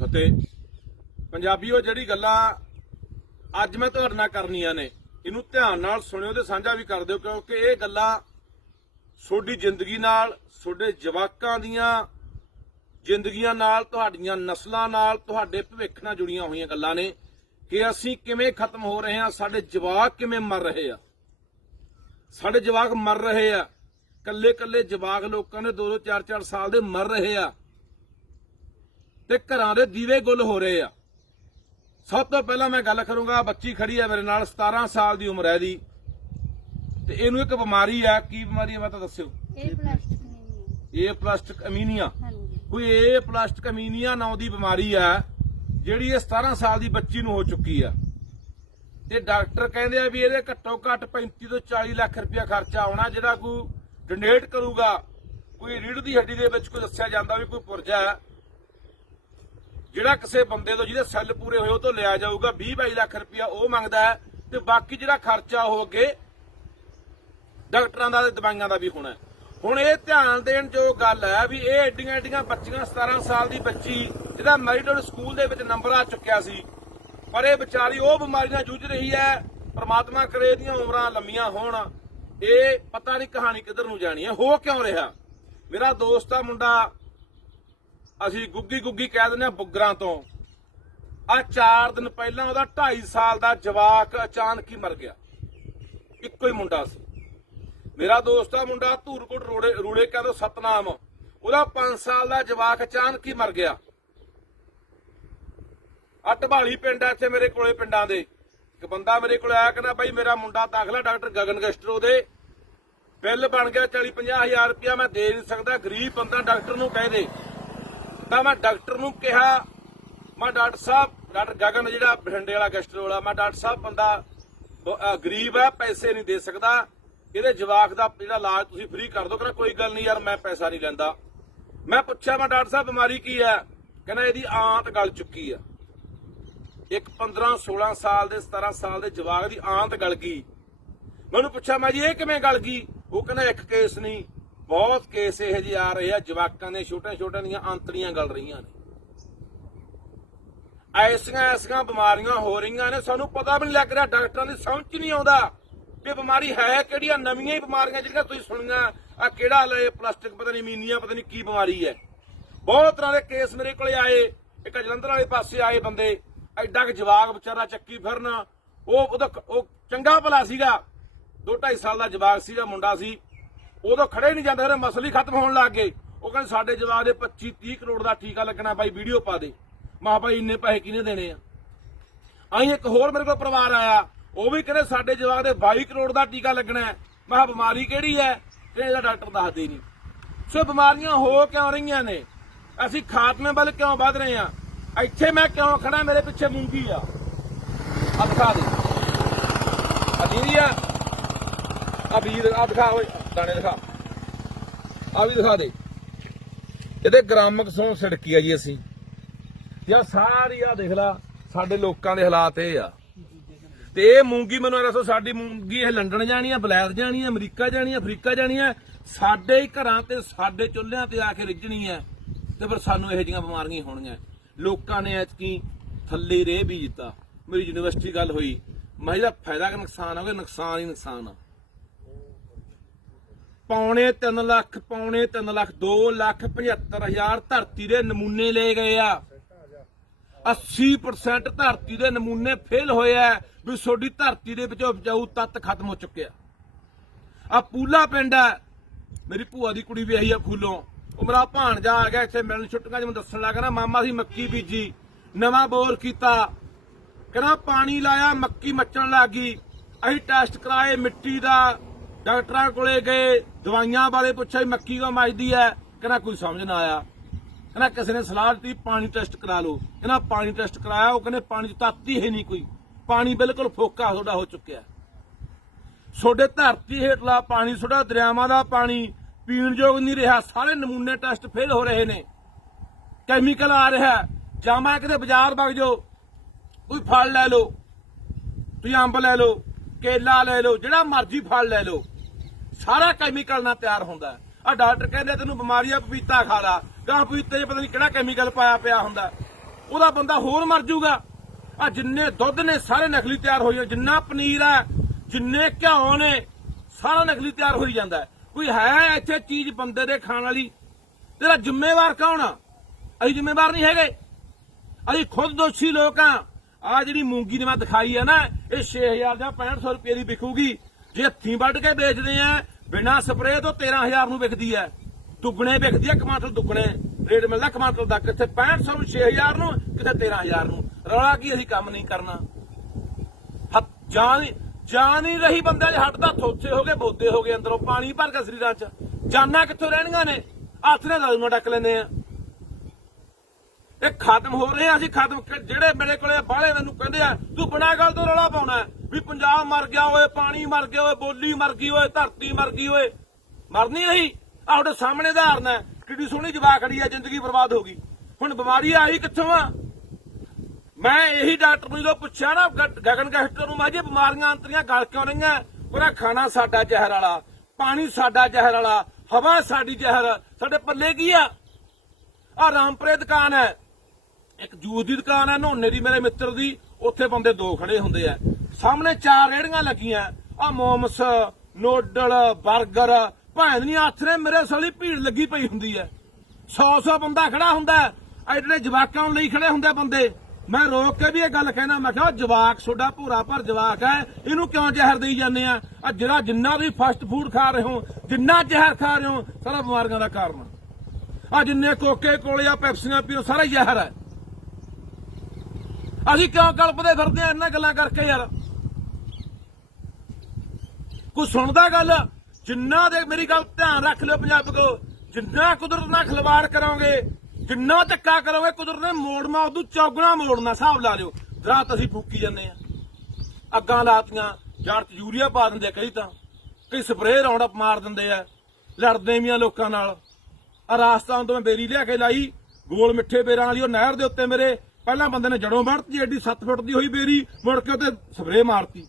ਫਤਿਹ। ਪੰਜਾਬੀਓ, ਜਿਹੜੀ ਗੱਲਾਂ ਅੱਜ ਮੈਂ ਤੁਹਾਡੇ ਨਾਲ ਕਰਨੀਆਂ ਨੇ, ਇਹਨੂੰ ਧਿਆਨ ਨਾਲ ਸੁਣਿਓ ਤੇ ਸਾਂਝਾ ਵੀ ਕਰ ਦਿਓ, ਕਿਉਂਕਿ ਇਹ ਗੱਲਾਂ ਤੁਹਾਡੀ ਜ਼ਿੰਦਗੀ ਨਾਲ, ਤੁਹਾਡੇ ਜਵਾਕਾਂ ਦੀਆਂ ਜ਼ਿੰਦਗੀਆਂ ਨਾਲ, ਤੁਹਾਡੀਆਂ ਨਸਲਾਂ ਨਾਲ, ਤੁਹਾਡੇ ਭਵਿੱਖ ਨਾਲ ਜੁੜੀਆਂ ਹੋਈਆਂ ਗੱਲਾਂ ਨੇ ਕਿ ਅਸੀਂ ਕਿਵੇਂ ਖਤਮ ਹੋ ਰਹੇ ਹਾਂ, ਸਾਡੇ ਜਵਾਕ ਕਿਵੇਂ ਮਰ ਰਹੇ ਆ। ਸਾਡੇ ਜਵਾਕ ਮਰ ਰਹੇ ਆ। ਕੱਲੇ ਕੱਲੇ ਜਵਾਕ ਲੋਕਾਂ ਦੇ 2-2 4-4 ਸਾਲ ਦੇ ਮਰ ਰਹੇ ਆ। ਤੇ ਘਰਾਂ ਦੇ ਦੀਵੇ ਗੁੱਲ ਹੋ ਰਹੇ ਆ। ਸਭ ਤੋਂ ਪਹਿਲਾਂ ਮੈਂ ਗੱਲ ਕਰੂੰਗਾ ਬੱਚੀ ਖੜੀ ਹੈ ਮੇਰੇ ਨਾਲ 17 ਸਾਲ ਦੀ ਉਮਰ ਹੈ ਦੀ ਤੇ ਇਹਨੂੰ ਇੱਕ ਬਿਮਾਰੀ ਆ ਕੀ ਬਿਮਾਰੀ ਹੈ ਮੈਂ ਤਾਂ ਦੱਸਿਓ। ਇਹ ਪਲਾਸਟਿਕ ਅਮੀਨੀਆ ਕੋਈ ਇਹ ਪਲਾਸਟਿਕ ਅਮੀਨੀਆ ਨਾਂ ਦੀ ਬਿਮਾਰੀ ਆ ਜਿਹੜੀ ਇਹ 17 ਸਾਲ ਦੀ ਬੱਚੀ ਨੂੰ ਹੋ ਚੁੱਕੀ ਆ। ਤੇ ਡਾਕਟਰ ਕਹਿੰਦੇ ਆ ਵੀ ਇਹਦੇ ਘੱਟੋ ਘੱਟ 35 ਤੋਂ 40 ਲੱਖ ਰੁਪਇਆ ਖਰਚਾ ਆਉਣਾ ਜਿਹੜਾ ਕੋਈ ਡੋਨੇਟ ਕਰੂਗਾ ਕੋਈ ਰੀੜ ਦੀ ਹੱਡੀ ਦੇ ਵਿੱਚ ਕੋਈ ਦੱਸਿਆ ਜਾਂਦਾ ਵੀ ਕੋਈ ਪੁਰਜਾ ਹੈ ਜਿਹੜਾ ਕਿਸੇ ਬੰਦੇ ਤੋਂ ਜਿਹਦੇ ਸੈੱਲ ਪੂਰੇ ਹੋਏ ਉਹ ਤੋਂ ਲਿਆ ਜਾਊਗਾ 20 22 ਲੱਖ ਰੁਪਇਆ ਉਹ ਮੰਗਦਾ ਹੈ ਤੇ ਬਾਕੀ ਜਿਹੜਾ ਖਰਚਾ ਉਹ ਅੱਗੇ ਡਾਕਟਰਾਂ ਦਾ ਤੇ ਦਵਾਈਆਂ ਦਾ ਵੀ ਹੋਣਾ ਹੈ। ਹੁਣ ਇਹ ਧਿਆਨ ਦੇਣ ਜੋ ਗੱਲ ਹੈ ਵੀ ਇਹ ਐਡੀਆਂ ਐਡੀਆਂ ਬੱਚੀਆਂ 17 ਸਾਲ ਦੀ ਬੱਚੀ, ਜਿਹਦਾ ਮੈਰੀਟਲ ਸਕੂਲ ਦੇ ਵਿੱਚ ਨੰਬਰ ਆ ਚੁੱਕਿਆ ਸੀ, ਪਰ ਇਹ ਵਿਚਾਰੀ ਉਹ ਬਿਮਾਰੀ ਨਾਲ ਜੂਝ ਰਹੀ ਹੈ, ਪ੍ਰਮਾਤਮਾ ਕਰੇ ਇਹਦੀਆਂ ਉਮਰਾਂ ਲੰਮੀਆਂ ਹੋਣ ਇਹ ਪਤਾ ਨਹੀਂ ਕਹਾਣੀ ਕਿੱਧਰ ਨੂੰ ਜਾਣੀ ਹੈ, ਹੋ ਕਿਉਂ ਰਿਹਾ ਮੇਰਾ ਦੋਸਤ ਆ ਮੁੰਡਾ ਅਸੀਂ ਗੁੱਗੀ ਗੁੱਗੀ ਕਹਿ ਦਿੰਦੇ ਆ ਬੁੱਗਰਾਂ ਤੋਂ। ਆ 4 ਦਿਨ ਪਹਿਲਾਂ ਉਹਦਾ 2.5 ਸਾਲ ਦਾ ਜਵਾਕ ਅਚਾਨਕ ਹੀ ਮਰ ਗਿਆ। ਇੱਕੋ ਹੀ ਮੁੰਡਾ ਸੀ। ਮੇਰਾ ਦੋਸਤ ਆ ਮੁੰਡਾ, ਧੂਰਕੋਟ ਰੋੜੇ ਰੂੜੇ ਕਹਿੰਦਾ ਸਤਨਾਮ। ਉਹਦਾ 5 ਸਾਲ ਦਾ ਜਵਾਕ ਅਚਾਨਕ ਹੀ ਮਰ ਗਿਆ। ਅਟਬਾਲੀ ਪਿੰਡ ਆ ਇੱਥੇ ਮੇਰੇ ਕੋਲੇ ਪਿੰਡਾਂ ਦੇ। ਇੱਕ ਬੰਦਾ ਮੇਰੇ ਕੋਲ ਆਇਆ ਕਹਿੰਦਾ, ਬਾਈ ਮੇਰਾ ਮੁੰਡਾ ਦਾਖਲਾ ਡਾਕਟਰ ਗਗਨ ਗਸਟਰ ਉਹਦੇ ਬਿੱਲ ਬਣ ਗਿਆ 40 50 ਹਜ਼ਾਰ ਰੁਪਇਆ ਮੈਂ ਦੇ ਨਹੀਂ ਸਕਦਾ, ਗਰੀਬ ਬੰਦਾ ਡਾਕਟਰ ਨੂੰ ਕਹਿ ਦੇ। ਤਾਂ ਮੈਂ ਡਾਕਟਰ ਨੂੰ ਕਿਹਾ, ਮੈਂ ਡਾਕਟਰ ਸਾਹਿਬ, ਡਾਕਟਰ ਗਗਨ ਜਿਹੜਾ ਬਠਿੰਡੇ ਵਾਲਾ ਗਸਟਰ ਵਾਲਾ ਮੈਂ ਡਾਕਟਰ ਸਾਹਿਬ ਬੰਦਾ ਗਰੀਬ ਹੈ ਪੈਸੇ ਨਹੀਂ ਦੇ ਸਕਦਾ। ਇਹਦੇ ਜਵਾਕ ਦਾ ਜਿਹੜਾ ਇਲਾਜ ਤੁਸੀਂ ਫ੍ਰੀ ਕਰ ਦਿਓ ਕਹਿੰਦਾ ਕੋਈ ਗੱਲ ਨਹੀਂ ਯਾਰ, ਮੈਂ ਪੈਸਾ ਨਹੀਂ ਲੈਂਦਾ। ਮੈਂ ਪੁੱਛਿਆ, ਮੈਂ ਡਾਕਟਰ ਸਾਹਿਬ, ਬਿਮਾਰੀ ਕੀ ਹੈ ਕਹਿੰਦਾ ਇਹਦੀ ਆਂਤ ਗਲ ਚੁੱਕੀ ਆ। ਇੱਕ 15 16 ਸਾਲ ਦੇ 17 ਸਾਲ ਦੇ ਜਵਾਕ ਦੀ ਆਂਤ ਗਲ ਗਈ। ਮੈਨੂੰ ਪੁੱਛਿਆ, ਮੈਂ ਜੀ, ਇਹ ਕਿਵੇਂ ਗਲ ਗਈ? ਉਹ ਕਹਿੰਦਾ, ਇੱਕ ਕੇਸ ਨਹੀਂ। ਬਹੁਤ ਕੇਸ ਇਹੋ ਜਿਹੇ ਆ ਰਹੇ ਆ, ਜਵਾਕਾਂ ਦੇ ਛੋਟੇ ਛੋਟੇ ਦੀਆਂ ਆਂਤੜੀਆਂ ਗਲ ਰਹੀਆਂ ਨੇ। ਐਸੀਆਂ ਐਸੀਆਂ ਬਿਮਾਰੀਆਂ ਹੋ ਰਹੀਆਂ ਨੇ, ਸਾਨੂੰ ਪਤਾ ਵੀ ਨਹੀਂ ਲੱਗ ਰਿਹਾ, ਡਾਕਟਰਾਂ ਦੀ ਸਮਝ ਨਹੀਂ ਆਉਂਦਾ ਕਿ ਬਿਮਾਰੀ ਹੈ ਕਿਹੜੀਆਂ ਨਵੀਆਂ ਹੀ ਬਿਮਾਰੀਆਂ ਜਿਹੜੀਆਂ ਤੁਸੀਂ ਸੁਣੀਆਂ ਆ ਕਿਹੜਾ ਲੈ ਪਲਾਸਟਿਕ ਪਤਾ ਨਹੀਂ ਮੀਨੀਆ, ਪਤਾ ਨਹੀਂ ਕੀ ਬਿਮਾਰੀ ਹੈ। ਬਹੁਤ ਤਰ੍ਹਾਂ ਦੇ ਕੇਸ ਮੇਰੇ ਕੋਲੇ ਆਏ, ਇੱਕ ਜਲੰਧਰ ਵਾਲੇ ਪਾਸੇ ਆਏ ਬੰਦੇ, ਐਡਾ ਕਿ ਜਵਾਕ ਵਿਚਾਰਾ ਚੱਕੀ ਫਿਰਨ, ਉਹ ਉਹਦਾ ਉਹ ਚੰਗਾ ਭਲਾ ਸੀਗਾ 2.5 ਸਾਲ ਦਾ ਜਵਾਕ ਸੀਗਾ, ਮੁੰਡਾ ਸੀ। ਉਦੋਂ ਖੜੇ ਨਹੀਂ ਜਾਂਦੇ, ਫਿਰ ਮਸਲੇ ਖਤਮ ਹੋਣ ਲੱਗ ਗਏ। ਉਹ ਕਹਿੰਦੇ ਸਾਡੇ ਜਵਾਗ ਦੇ 25 30 ਕਰੋੜ ਦਾ ਟੀਕਾ ਲੱਗਣਾ ਬਾਈ, ਵੀਡੀਓ ਪਾ ਦੇ। ਮਾ ਭਾਈ ਇੰਨੇ ਪੈਸੇ ਕਿਹਨੇ ਦੇਣੇ ਆ? ਆਈ ਇੱਕ ਹੋਰ ਮੇਰੇ ਕੋਲ ਪਰਿਵਾਰ ਆਇਆ, ਉਹ ਵੀ ਕਹਿੰਦੇ ਸਾਡੇ ਜਵਾਗ ਦੇ 22 ਕਰੋੜ ਦਾ ਟੀਕਾ ਲੱਗਣਾ ਹੈ। ਮੈਂ ਕਿਹਾ ਬਿਮਾਰੀ ਕਿਹੜੀ ਹੈ? ਤੇ ਇਹਦਾ ਡਾਕਟਰ ਦੱਸਦੇ ਨਹੀਂ। ਸੋ ਬਿਮਾਰੀਆਂ ਹੋ ਕਿਉਂ ਰਹੀਆਂ ਨੇ? ਅਸੀਂ ਖਾਤਮੇ ਵੱਲ ਕਿਉਂ ਵਧ ਰਹੇ ਹਾਂ? ਇੱਥੇ ਮੈਂ ਕਿਉਂ ਖੜਾ ਮੇਰੇ ਪਿੱਛੇ ਮੂੰਗੀ ਆ। ਆ ਦਿਖਾ ਦੇ। ਆ ਦੀਦੀ ਆ। ਆ ਆ ਦਿਖਾ ਓਏ। ਦਾਣੇ ਦਿਖਾ। ਆ ਵੀ ਦਿਖਾ ਦੇ। ਇਹਦੇ ਗ੍ਰਾਮਕ ਸੋਂ ਸੜਕੀ ਆ ਜੀ ਅਸੀਂ। ਯਾ ਸਾਰੀ ਆ ਦੇਖ ਲਾ, ਸਾਡੇ ਲੋਕਾਂ ਦੇ ਹਾਲਾਤ ਇਹ ਆ। ਤੇ ਇਹ ਮੂੰਗੀ ਮੈਨੂੰ ਇਹ ਦੱਸੋ, ਸਾਡੀ ਮੂੰਗੀ ਇਹ ਲੰਡਨ ਜਾਣੀ ਆ ਬਲੈਤ ਜਾਣੀ ਆ, ਅਮਰੀਕਾ ਜਾਣੀ ਆ, ਅਫਰੀਕਾ ਜਾਣੀ ਆ, ਸਾਡੇ ਹੀ ਘਰਾਂ ਤੇ ਸਾਡੇ ਚੁੱਲ੍ਹਿਆਂ ਤੇ ਆ ਕੇ ਰਿੱਝਣੀ ਆ। ਤੇ ਫਿਰ ਸਾਨੂੰ ਇਹੋ ਜਿਹੀਆਂ ਬਿਮਾਰੀਆਂ ਹੀ ਹੋਣਗੀਆਂ ਲੋਕਾਂ ਨੇ ਐਤਕੀ ਥੱਲੇ ਰੇ ਵੀ ਦਿੱਤਾ। ਮੇਰੀ ਯੂਨੀਵਰਸਿਟੀ ਗੱਲ ਹੋਈ। ਮੈਂ ਇਹਦਾ ਫਾਇਦਾ ਕਿ ਨੁਕਸਾਨ ਆ ਨੁਕਸਾਨ ਹੀ ਨੁਕਸਾਨ ਆ। ਪੌਣੇ 3 ਲੱਖ, ਪੌਣੇ 3 ਲੱਖ 2 ਲੱਖ 75 ਹਜ਼ਾਰ ਧਰਤੀ ਦੇ ਨਮੂਨੇ ਲਏ ਗਏ ਆ। 80% ਧਰਤੀ ਦੇ ਨਮੂਨੇ ਫੇਲ ਹੋਏ ਆ ਵੀ ਤੁਹਾਡੀ ਧਰਤੀ ਦੇ ਵਿੱਚੋਂ ਉਪਜਾਊ ਤੱਤ ਖਤਮ ਹੋ ਚੁੱਕਿਆ ਆ। ਪੂਲਾ ਪਿੰਡ ਆ। ਮੇਰੀ ਭੂਆ ਦੀ ਕੁੜੀ ਵਿਆਹੀ ਆ ਫੂਲੋਂ ਉਹ ਮੇਰਾ ਭਾਣਜਾ ਆ ਗਿਆ ਇੱਥੇ ਮਿਲਣ ਛੁੱਟੀਆਂ ਜਿਵੇਂ ਮੈਨੂੰ ਦੱਸਣ ਲੱਗਾ ਨਾ ਮਾਮਾ ਸੀ ਮੱਕੀ ਬੀਜੀ। ਨਵਾਂ ਬੋਰ ਕੀਤਾ। ਕਹਿੰਦਾ, ਪਾਣੀ ਲਾਇਆ, ਮੱਕੀ ਮੱਚਣ ਲੱਗ ਗਈ। ਅਸੀਂ ਟੈਸਟ ਕਰਾਏ ਮਿੱਟੀ ਦਾ। ਡਾਕਟਰਾਂ ਕੋਲੇ ਗਏ, ਦਵਾਈਆਂ ਬਾਰੇ ਪੁੱਛਿਆ ਵੀ ਮੱਕੀ ਕਿਉਂ ਮੱਜਦੀ ਹੈ ਕਹਿੰਦਾ ਕੋਈ ਸਮਝ ਨਾ ਆਇਆ। ਕਹਿੰਦਾ ਕਿਸੇ ਨੇ ਸਲਾਹ ਦਿੱਤੀ, ਪਾਣੀ ਟੈਸਟ ਕਰਾ ਲਓ। ਕਹਿੰਦਾ ਪਾਣੀ ਟੈਸਟ ਕਰਾਇਆ, ਉਹ ਕਹਿੰਦੇ ਪਾਣੀ 'ਚ ਤੱਤ ਹੀ ਨਹੀਂ ਕੋਈ। ਪਾਣੀ ਬਿਲਕੁਲ ਫੋਕਾ ਤੁਹਾਡਾ ਹੋ ਚੁੱਕਿਆ। ਤੁਹਾਡੇ ਧਰਤੀ ਹੇਠਲਾ ਪਾਣੀ, ਤੁਹਾਡਾ ਦਰਿਆਵਾਂ ਦਾ ਪਾਣੀ ਪੀਣ ਯੋਗ ਨਹੀਂ ਰਿਹਾ। ਸਾਰੇ ਨਮੂਨੇ ਟੈਸਟ ਫੇਲ ਹੋ ਰਹੇ ਨੇ। ਕੈਮੀਕਲ ਆ ਰਿਹਾ। ਜਾਂ ਮੈਂ ਕਿਤੇ ਬਾਜ਼ਾਰ ਵਗ ਜਾਓ, ਕੋਈ ਫਲ ਲੈ ਲਓ, ਤੁਸੀਂ ਅੰਬ ਲੈ ਲਓ, ਕੇਲਾ ਲੈ ਲਓ, ਜਿਹੜਾ ਮਰਜ਼ੀ ਫਲ ਲੈ ਲਓ। ਸਾਰਾ ਕੈਮੀਕਲ ਨਾਲ ਤਿਆਰ ਹੁੰਦਾ ਆ ਡਾਕਟਰ ਕਹਿੰਦੇ ਤੈਨੂੰ ਬਿਮਾਰੀ ਆ, ਪਪੀਤਾ ਖਾ ਲਾ। ਗਾਂ ਪਪੀਤੇ 'ਚ ਪਤਾ ਨਹੀਂ ਕਿਹੜਾ ਕੈਮੀਕਲ ਪਾਇਆ ਪਿਆ ਹੁੰਦਾ ਉਹਦਾ ਬੰਦਾ ਹੋਰ ਮਰ ਜਾਊਗਾ। ਆ ਜਿੰਨੇ ਦੁੱਧ ਨੇ, ਸਾਰੇ ਨਕਲੀ ਤਿਆਰ ਹੋਈ ਜਿੰਨਾ ਪਨੀਰ ਹੈ, ਜਿੰਨੇ ਘਿਓ ਨੇ, ਸਾਰਾ ਨਕਲੀ ਤਿਆਰ ਹੋਈ ਜਾਂਦਾ ਕੋਈ ਹੈ ਇੱਥੇ ਚੀਜ਼ ਬੰਦੇ ਦੇ ਖਾਣ ਵਾਲੀ? ਤੇਰਾ ਜ਼ਿੰਮੇਵਾਰ ਕੌਣ ਆ? ਅਸੀਂ ਜ਼ਿੰਮੇਵਾਰ ਨਹੀਂ ਹੈਗੇ। ਅਸੀਂ ਖੁਦ ਦੋਸ਼ੀ ਲੋਕ ਆ। ਆ ਜਿਹੜੀ ਮੂੰਗੀ ਨੇ ਮੈਂ ਦਿਖਾਈ ਆ ਨਾ, ਇਹ 6000 ਜਾਂ 6500 ਰੁਪਏ ਦੀ ਵਿਕੂਗੀ। ਜੇ ਹੱਥੀਂ ਵੱਢ ਕੇ ਵੇਚਦੇ ਆ, ਬਿਨਾ ਸਪਰੇਅ ਤੋਂ 13000 ਨੂੰ ਵਿਕਦੀ ਹੈ ਦੁੱਗਣੇ ਵਿਕਦੀ ਹੈ ਕਮਾਟਰ ਦੁੱਗਣੇ। ਰੇਟ ਮਿਲਦਾ ਕਮਾਂਟਲ ਦਾ, ਕਿੱਥੇ 6500 ਨੂੰ 6000 ਨੂੰ, ਕਿੱਥੇ 13000 ਨੂੰ। ਰੌਲਾ ਕੀ ਅਸੀਂ ਕੰਮ ਨਹੀਂ ਕਰਨਾ। ਹੱਥ- ਜਾਨ ਹੀ- ਜਾਨ ਹੀ ਰਹੀ ਬੰਦੇ ਦੇ ਹੱਟ ਦਾ ਥੋਥੇ ਹੋ ਗਏ, ਬੋਦੇ ਹੋ ਗਏ ਅੰਦਰੋਂ, ਪਾਣੀ ਭਰ ਕੇ ਸਰੀਰਾਂ 'ਚ। ਜਾਨਾਂ ਕਿੱਥੋਂ ਰਹਿਣੀਆਂ ਨੇ? ਹੱਥ ਨੇ ਲਾਜ਼ਮਾ ਡੱਕ ਲੈਂਦੇ ਆ। ਇਹ ਖਤਮ ਹੋ ਰਹੇ ਆ ਅਸੀਂ ਖਤਮ ਜਿਹੜੇ ਮੇਰੇ ਕੋਲੇ ਬਾਹਲੇ ਮੈਨੂੰ ਕਹਿੰਦੇ ਆ, ਤੂੰ ਬਣਾ ਗੱਲ ਤੋਂ ਰੌਲਾ ਪਾਉਣਾ ਵੀ ਪੰਜਾਬ ਮਰ ਗਿਆ ਓਏ, ਪਾਣੀ ਮਰ ਗਿਆ ਓਏ, ਬੋਲੀ ਮਰ ਗਈ ਓਏ, ਧਰਤੀ ਮਰ ਗਈ ਓਏ। ਮਰਨੀ ਨਹੀਂ ਆਹ ਸਾਹਮਣੇ ਉਦਾਹਰਨ ਹੈ। ਕਿੱਡੀ ਸੋਹਣੀ ਜਵਾਕੜੀ ਆ ਜ਼ਿੰਦਗੀ ਬਰਬਾਦ ਹੋ ਗਈ। ਹੁਣ ਬਿਮਾਰੀ ਆਈ ਕਿੱਥੋਂ ਆ? ਮੈਂ ਇਹੀ ਡਾਕਟਰ ਨੂੰ ਜਦੋਂ ਪੁੱਛਿਆ ਨਾ ਗਗਨ ਗੈਸਟਰ ਨੂੰ, ਮੈਂ ਜੀ ਬਿਮਾਰੀਆਂ ਅੰਤਰੀਆਂ ਗਲ ਕਿਉਂ ਰਹੀਆਂ? ਉਹਦਾ ਖਾਣਾ ਸਾਡਾ ਜ਼ਹਿਰ ਵਾਲਾ, ਪਾਣੀ ਸਾਡਾ ਜ਼ਹਿਰ ਵਾਲਾ, ਹਵਾ ਸਾਡੀ ਜ਼ਹਿਰ, ਸਾਡੇ ਪੱਲੇ ਕੀ ਆ? ਆ ਰਾਮਪੁਰੇ ਦੁਕਾਨ ਹੈ। ਇੱਕ ਜੂਸ ਦੀ ਦੁਕਾਨ ਹੈ ਨੋਨੇ ਦੀ, ਮੇਰੇ ਮਿੱਤਰ ਦੀ, ਉੱਥੇ ਬੰਦੇ ਦੋ ਖੜੇ ਹੁੰਦੇ ਆ। ਸਾਹਮਣੇ ਚਾਰ ਰੇੜੀਆਂ ਲੱਗੀਆਂ। ਆ ਮੋਮਸ, ਨੂਡਲ 버ਗਰ ਭੈਣ ਦੀਆਂ ਹੱਥ ਮੇਰੇ ਸਾਲੀ ਭੀੜ ਲੱਗੀ ਪਈ ਹੁੰਦੀ ਹੈ 100 100 ਬੰਦਾ ਖੜਾ ਹੁੰਦਾ ਹੈ। ਜਿਹੜੇ ਜਵਾਕਾਂ ਨੂੰ ਲਈ ਖੜੇ ਹੁੰਦੇ ਬੰਦੇ, ਮੈਂ ਰੋਕ ਕੇ ਵੀ ਇਹ ਗੱਲ ਕਹਿਣਾ, ਮੈਂ ਕਿਹਾ ਜਵਾਕ ਛੋਡਾ ਭੂਰਾ ਭਰ ਜਵਾਕ ਹੈ ਇਹਨੂੰ ਕਿਉਂ ਜ਼ਹਿਰ ਦੇਈ ਜਾਂਦੇ ਆ? ਆ ਜਿਹੜਾ ਜਿੰਨਾ ਵੀ ਫਾਸਟ ਫੂਡ ਖਾ ਰਹੇ ਹੋ, ਜਿੰਨਾ ਜ਼ਹਿਰ ਖਾ ਰਹੇ ਹੋ, ਸਾਰਾ ਬਿਮਾਰੀਆਂ ਦਾ ਕਾਰਨ ਆ। ਜਿੰਨੇ ਕੋਕੇ ਕੋਲੇ ਆ, ਪੈਪਸੀਆਂ ਪੀਓ, ਸਾਰਾ ਜ਼ਹਿਰ ਹੈ ਅਸੀਂ ਕਿਉਂ ਕਲਪਦੇ ਫਿਰਦੇ ਆ ਇਹਨਾਂ ਗੱਲਾਂ ਕਰਕੇ ਯਾਰ? ਕੋਈ ਸੁਣਦਾ ਗੱਲ? ਜਿੰਨਾ ਦੇ ਮੇਰੀ ਗੱਲ ਧਿਆਨ ਰੱਖ ਲਿਓ ਪੰਜਾਬ ਕੋ। ਜਿੰਨਾ ਕੁਦਰਤ ਨਾਲ ਖਿਲਵਾੜ ਕਰੋਗੇ, ਜਿੰਨਾ ਧੱਕਾ ਕਰੋਗੇ, ਕੁਦਰਤ ਨੇ ਮੋੜਨਾ ਉਦੋਂ ਚੌਗਣਾ ਮੋੜਨਾ, ਹਿਸਾਬ ਲਾ ਲਿਓ। ਦਰਾਤ ਅਸੀਂ ਫੂਕੀ ਜਾਂਦੇ ਆ ਅੱਗਾਂ ਲਾਤੀਆਂ, ਜੜ ਚ ਯੂਰੀਆ ਪਾ ਦਿੰਦੇ ਕਈ ਤਾਂ। ਕਈ ਸਪਰੇਅ ਰੌਂਡ ਮਾਰ ਦਿੰਦੇ ਆ। ਲੜਦੇ ਵੀ ਆ ਲੋਕਾਂ ਨਾਲ। ਆ ਰਾਜਸਥਾਨ ਤੋਂ ਮੈਂ ਬੇਰੀ ਲਿਆ ਕੇ ਲਾਈ, ਗੋਲ ਮਿੱਠੇ ਬੇਰਾਂ ਵਾਲੀ, ਉਹ ਨਹਿਰ ਦੇ ਉੱਤੇ ਮੇਰੇ ਪਹਿਲਾਂ ਬੰਦੇ ਨੇ ਜੜੋਂ ਵੜਤੀ ਐਡੀ 7 ਫੁੱਟ ਦੀ ਹੋਈ ਬੇਰੀ, ਮੁੜ ਕੇ ਉੱਤੇ ਸਪਰੇਅ ਮਾਰਤੀ।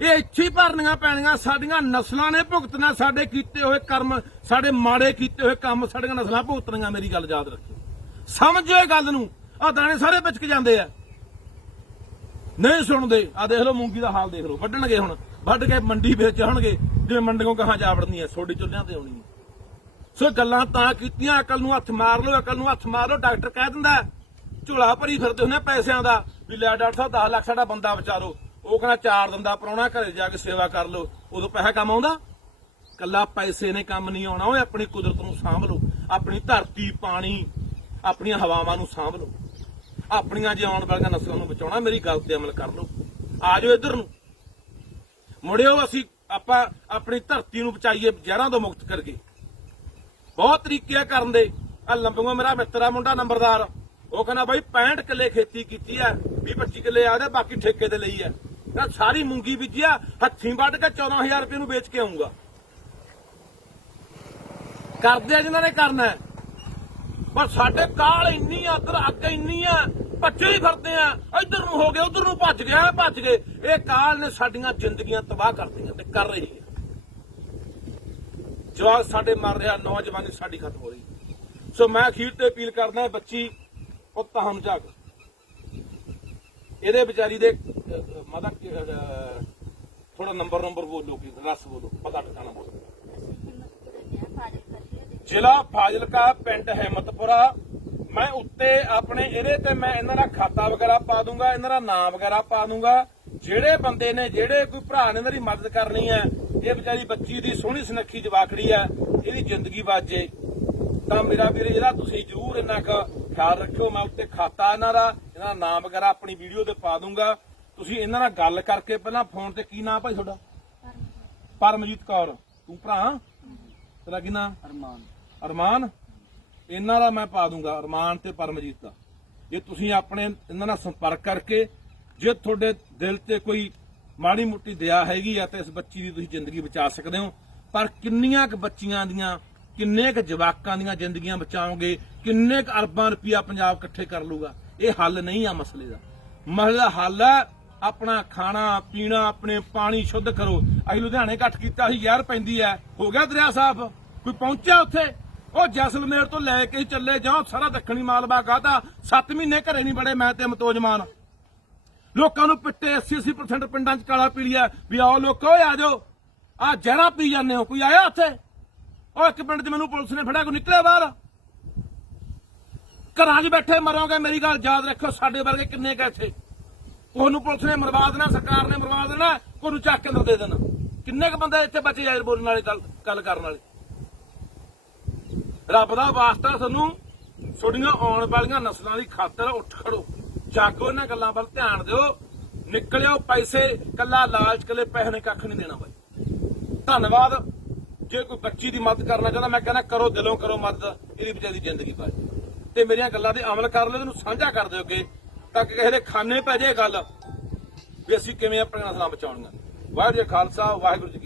ਇਹ ਇੱਥੇ ਭਰਨੀਆਂ ਪੈਣੀਆਂ, ਸਾਡੀਆਂ ਨਸਲਾਂ ਨੇ ਭੁਗਤਣਾ, ਸਾਡੇ ਕੀਤੇ ਹੋਏ ਕਰਮ, ਸਾਡੇ ਮਾੜੇ ਕੀਤੇ ਹੋਏ ਕੰਮ, ਸਾਡੀਆਂ ਨਸਲਾਂ ਭੁਗਤਣੀਆਂ, ਮੇਰੀ ਗੱਲ ਯਾਦ ਰੱਖਿਓ। ਸਮਝੋ ਇਹ ਗੱਲ ਨੂੰ ਆ ਦਾਣੇ ਸਾਰੇ ਵਿਚਕ ਜਾਂਦੇ ਆ। ਨਹੀਂ ਸੁਣਦੇ ਆ ਦੇਖ ਲਓ ਮੂੰਗੀ ਦਾ ਹਾਲ ਦੇਖ ਲਓ, ਵੱਢਣਗੇ ਹੁਣ, ਵੱਢ ਕੇ ਮੰਡੀ ਵੇਚ ਆਉਣਗੇ ਜੇ ਮੰਡੀਆਂ ਕਹਾਂ ਜਾ ਵੜਨੀ ਹੈ ਛੋਡੀ ਚੁੱਲ੍ਹਿਆਂ ਤੇ ਆਉਣੀ ਹੈ ਸੋ ਗੱਲਾਂ ਤਾਂ ਕੀਤੀਆਂ, ਅਕਲ ਨੂੰ ਹੱਥ ਮਾਰ ਲਓ, ਅਕਲ ਨੂੰ ਹੱਥ ਮਾਰ ਲਓ, ਡਾਕਟਰ ਕਹਿ ਦਿੰਦਾ ਝੋਲਾ ਭਰੀ ਫਿਰਦੇ ਹੁੰਦੇ ਪੈਸਿਆਂ ਦਾ, ਵੀ ਲੈ ਡਾਕਟਰ ਸਾਹਿਬ 10 ਲੱਖ ਸਾਡਾ ਬੰਦਾ ਵਿਚਾਰੋ ਉਹ ਕਹਿੰਦਾ, ਚਾਰ ਦਿੰਦਾ ਪਰੋਣਾ ਘਰੇ ਜਾ ਕੇ ਸੇਵਾ ਕਰ ਲਓ। ਉਦੋਂ ਪੈਸਾ ਕੰਮ ਆਉਂਦਾ? ਕੱਲਾ ਪੈਸੇ ਨੇ ਕੰਮ ਨਹੀਂ ਆਉਣਾ, ਓਏ ਆਪਣੀ ਕੁਦਰਤ ਨੂੰ ਸਾਂਭ ਲਓ, ਆਪਣੀ ਧਰਤੀ, ਪਾਣੀ, ਆਪਣੀਆਂ ਹਵਾਵਾਂ ਨੂੰ ਸਾਂਭ ਲਓ। ਆਪਣੀਆਂ ਜੇ ਆਉਣ ਵਾਲੀਆਂ ਨਸਲਾਂ ਨੂੰ ਬਚਾਉਣਾ, ਮੇਰੀ ਗੱਲ ਤੇ ਅਮਲ ਕਰ ਲਓ। ਆ ਜਾਓ ਇੱਧਰ ਨੂੰ। ਮੁੜਿਓ ਅਸੀਂ ਆਪਾਂ ਆਪਣੀ ਧਰਤੀ ਨੂੰ ਬਚਾਈਏ, ਜ਼ਹਿਰਾਂ ਤੋਂ ਮੁਕਤ ਕਰਕੇ। ਬਹੁਤ ਤਰੀਕੇ ਆ ਕਰਨ ਦੇ। ਆ ਲੰਬੂਆ ਮੇਰਾ ਮਿੱਤਰ ਆ, ਮੁੰਡਾ ਨੰਬਰਦਾਰ। ਉਹ ਕਹਿੰਦਾ ਬਾਈ 65 ਕਿੱਲੇ ਖੇਤੀ ਕੀਤੀ ਆ 20 25 ਕਿੱਲੇ ਆਦੇ ਬਾਕੀ ਠੇਕੇ ਤੇ ਲਈ ਆ। ਕਹਿੰਦਾ ਸਾਰੀ ਮੂੰਗੀ ਬੀਜੀ ਆ, ਹੱਥੀਂ ਵੱਢ ਕੇ 14000 ਰੁਪਏ ਨੂੰ ਵੇਚ ਕੇ ਆਉਂਗਾ ਕਰਦੇ ਆ ਜਿਨ੍ਹਾਂ ਨੇ ਕਰਨਾ ਪਰ ਸਾਡੇ ਕਾਲ ਇੰਨੀ ਆ ਅਦਰ ਅੱਗ ਇੰਨੀ ਆ ਭੱਜੇ ਹੀ ਫਿਰਦੇ ਆ। ਇੱਧਰ ਨੂੰ ਹੋ ਗਏ, ਉਧਰ ਨੂੰ ਭੱਜ ਗਿਆ ਭੱਜ ਗਏ। ਇਹ ਕਾਲ ਨੇ ਸਾਡੀਆਂ ਜ਼ਿੰਦਗੀਆਂ ਤਬਾਹ ਕਰਤੀਆਂ ਤੇ ਕਰ ਰਹੀ ਹੈ। ਜਵਾਕ ਸਾਡੇ ਮਰ ਰਿਹਾ ਨੌਜਵਾਨੀ ਸਾਡੀ ਖਤਮ ਹੋ ਰਹੀ। ਸੋ ਮੈਂ ਅਖੀਰ ਤੇ ਅਪੀਲ ਕਰਦਾ ਬੱਚੀ ਉਹ ਹਮ ਜਾਗ। ਇਹਦੇ ਵਿਚਾਰੀ ਦੇ ਅਹ, ਥੋੜਾ ਨੰਬਰ ਨੰਬਰ ਬੋਲੋ ਕਿ ਰਸ ਬੋਲੋ ਪਤਾ ਟਿਕਾਣਾ ਬੋਲੋ ਜ਼ਿਲ੍ਹਾ ਫਾਜ਼ਿਲਕਾ ਪਿੰਡ ਹਿੰਮਤਪੁਰਾ ਮੈਂ ਉੱਤੇ ਆਪਣੇ ਇਹਦੇ ਤੇ ਮੈਂ ਇਹਨਾਂ ਦਾ ਖਾਤਾ ਵਗੈਰਾ ਪਾ ਦੂੰਗਾ ਇਹਨਾਂ ਦਾ ਨਾਮ ਵਗੈਰਾ ਪਾ ਦੂੰਗਾ। ਜਿਹੜੇ ਬੰਦੇ ਨੇ ਜਿਹੜੇ ਕੋਈ ਭਰਾ ਨੇ ਇਹਨਾਂ ਦੀ ਮਦਦ ਕਰਨੀ ਹੈ ਇਹ ਵਿਚਾਰੀ ਬੱਚੀ ਦੀ ਸੋਹਣੀ ਸੁਨੱਖੀ ਜਵਾਕੜੀ ਹੈ ਇਹਦੀ ਜ਼ਿੰਦਗੀ ਬਾਜੇ ਤਾਂ ਮੇਰਾ ਵੀਰ ਇਹਦਾ ਤੁਸੀਂ ਜਰੂਰ ਇਹਨਾਂ ਦਾ ਖਿਆਲ ਰੱਖਿਓ ਮੈਂ ਉੱਤੇ ਖਾਤਾ ਇਹਨਾਂ ਦਾ ਇਹਨਾਂ ਦਾ ਨਾਮ ਵਗੈਰਾ ਆਪਣੀ ਵੀਡੀਓ ਤੇ ਪਾ ਦੂੰਗਾ। ਤੁਸੀਂ ਇਹਨਾਂ ਨਾਲ ਗੱਲ ਕਰਕੇ ਪਹਿਲਾਂ ਫੋਨ ਤੇ ਕੀ ਨਾਮ ਭਾਈ ਤੁਹਾਡਾ? ਪਰਮਜੀਤ ਕੌਰ। ਤੂੰ ਭਰਾ? ਤੇਰਾ ਕੀ ਨਾਂ ਅਰਮਾਨ। ਅਰਮਾਨ? ਇਹਨਾਂ ਦਾ ਮੈਂ ਪਾ ਦੂੰਗਾ ਅਰਮਾਨ ਤੇ ਪਰਮਜੀਤ ਦਾ। ਜੇ ਤੁਸੀਂ ਆਪਣੇ ਇਹਨਾਂ ਨਾਲ ਸੰਪਰਕ ਕਰਕੇ ਜੇ ਤੁਹਾਡੇ ਦਿਲ ਤੇ ਕੋਈ ਮਾੜੀ ਮੁੱਟੀ ਦਇਆ ਹੈਗੀ ਆ ਤੇ ਇਸ ਬੱਚੀ ਦੀ ਤੁਸੀਂ ਜ਼ਿੰਦਗੀ ਬਚਾ ਸਕਦੇ ਹੋ। ਪਰ ਕਿੰਨੀਆਂ ਕੁ ਬੱਚੀਆਂ ਦੀਆਂ, ਕਿੰਨੇ ਕੁ ਜਵਾਕਾਂ ਦੀਆਂ ਜ਼ਿੰਦਗੀਆਂ ਬਚਾਓਗੇ, ਕਿੰਨੇ ਕੁ ਅਰਬਾਂ ਰੁਪਇਆ ਪੰਜਾਬ ਇਕੱਠੇ ਕਰ ਲੂਗਾ ਇਹ ਹੱਲ ਨਹੀਂ ਆ ਮਸਲੇ ਦਾ। ਮਸਲੇ ਦਾ ਹੱਲ ਹੈ ਆਪਣਾ ਖਾਣਾ, ਪੀਣਾ, ਆਪਣੇ ਪਾਣੀ ਸ਼ੁੱਧ ਕਰੋ। ਅਸੀਂ ਲੁਧਿਆਣੇ ਘੱਟ ਕੀਤਾ ਸੀ ਯਾਰ ਪੈਂਦੀ ਐ ਹੋ ਗਿਆ ਦਰਿਆ ਸਾਫ਼? ਕੋਈ ਪਹੁੰਚਿਆ ਉੱਥੇ? ਉਹ ਜੈਸਲਮੇਰ ਤੋਂ ਲੈ ਕੇ ਹੀ ਚੱਲੇ ਜਾਓ, ਸਾਰਾ ਦੱਖਣੀ ਮਾਲਵਾ ਗਾਦਾ 7 ਮਹੀਨੇ ਘਰੇ ਨਹੀਂ ਬੜੇ, ਮੈਂ ਤੇ ਮਤੋਜਮਾਨ ਲੋਕਾਂ ਨੂੰ ਪਿੱਟੇ 80 80% ਪਿੰਡਾਂ 'ਚ ਕਾਲਾ ਪੀਲੀਆ ਵੀ ਆਓ ਲੋਕੋ, ਓਏ ਆ ਜਾਓ। ਆ ਜ਼ਹਿਰਾ ਪੀ ਜਾਂਦੇ ਹੋ, ਕੋਈ ਆਇਆ ਉੱਥੇ? ਉਹ ਇੱਕ ਪਿੰਡ 'ਚ ਮੈਨੂੰ ਪੁਲਿਸ ਨੇ ਫੜਿਆ, ਕੋਈ ਨਿਕਲਿਆ ਬਾਹਰ? ਘਰਾਂ 'ਚ ਬੈਠੇ ਮਰੋਗੇ, ਮੇਰੀ ਗੱਲ ਯਾਦ ਰੱਖੋ ਸਾਡੇ ਵਰਗੇ ਕਿੰਨੇ ਕੁ ਇੱਥੇ? ਉਹਨੂੰ ਪੁਲਿਸ ਨੇ ਮਰਵਾ ਦੇਣਾ, ਸਰਕਾਰ ਨੇ ਮਰਵਾ ਦੇਣਾ, ਉਹਨੂੰ ਚੱਕ ਕੇ ਅੰਦਰ ਦੇ ਦੇਣਾ। ਕਿੰਨੇ ਕ ਬੰਦੇ ਇੱਥੇ ਬਚੇ ਜਾਇਰ ਬੋਲਣ ਵਾਲੇ, ਗੱਲ ਗੱਲ ਕਰਨ ਵਾਲੇ? ਰੱਬ ਦਾ ਵਾਸਤਾ ਤੁਹਾਨੂੰ ਤੁਹਾਡੀਆਂ ਆਉਣ ਵਾਲੀਆਂ ਨਸਲਾਂ ਦੀ ਖਾਤਰ ਉੱਠ ਖੜੋ। ਜਾਗੋ ਇਹਨਾਂ ਗੱਲਾਂ ਵੱਲ ਧਿਆਨ ਦਿਓ। ਨਿਕਲਿਓ ਪੈਸੇ, ਕੱਲਾ ਲਾਲਚ, ਕੱਲੇ ਪੈਸੇ ਨੇ ਕੱਖ ਨਹੀਂ ਦੇਣਾ ਬਾਈ। ਧੰਨਵਾਦ। ਜੇ ਕੋਈ ਬੱਚੀ ਦੀ ਮਦਦ ਕਰਨਾ ਚਾਹੁੰਦਾ, ਮੈਂ ਕਹਿੰਦਾ ਕਰੋ, ਦਿਲੋਂ ਕਰੋ ਮਦਦ, ਇਹਦੀ ਵਿਚਾਰੀ ਦੀ ਜ਼ਿੰਦਗੀ ਬਾਜੀ ਤੇ ਮੇਰੀਆਂ ਗੱਲਾਂ ਤੇ ਅਮਲ ਕਰ ਲਿਓ, ਇਹਨੂੰ ਸਾਂਝਾ ਕਰ ਦਿਓ ਅੱਗੇ, ਤਾਂ ਕਿ ਕਿਸੇ ਦੇ ਖਾਨੇ ਪੈ ਜਾਏ ਗੱਲ, ਵੀ ਅਸੀਂ ਕਿਵੇਂ ਆਪਣੀਆਂ ਨਸਲਾਂ ਬਚਾਉਣੀਆਂ। ਵਾਹਿਗੁਰੂ ਜੀ ਖਾਲਸਾ, ਵਾਹਿਗੁਰੂ ਜੀ